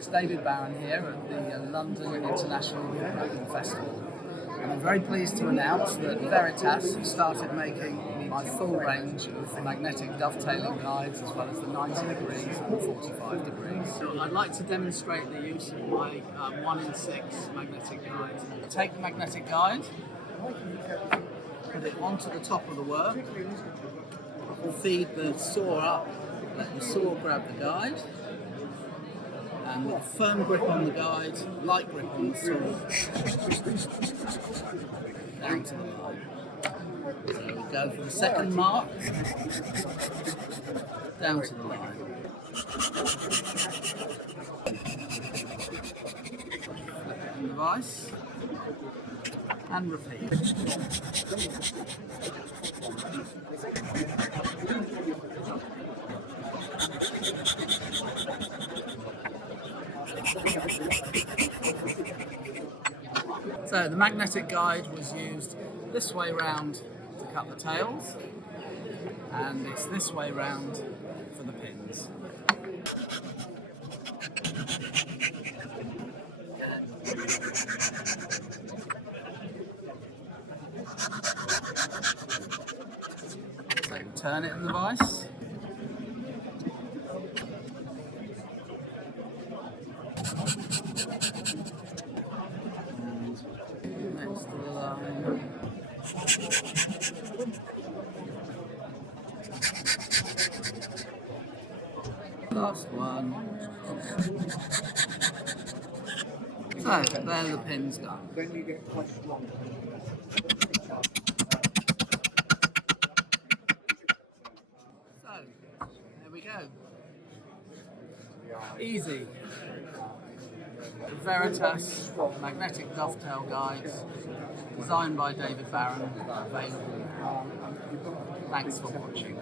it's David Barron here at the London International Woodworking Festival. And I'm very pleased to announce that Veritas has started making my full range of magnetic dovetailing guides, as well as the 90 degrees and the 45 degrees. So I'd like to demonstrate the use of my 1-in-6 magnetic guide. Take the magnetic guide, put it onto the top of the work, feed the saw up, let the saw grab the guide, and with a firm grip on the guide, light grip on the saw, down to the line. So we go for the second mark, down to the line. Flip it in the vise, and repeat. So the magnetic guide was used this way round to cut the tails, and it's this way round for the pins. So turn it in the vise. Next to the line. Last one. So there the pin's done. Then you get quite strong. So there we go. Easy. Veritas Magnetic Dovetail Guides, designed by David Barron, available now. Thanks for watching.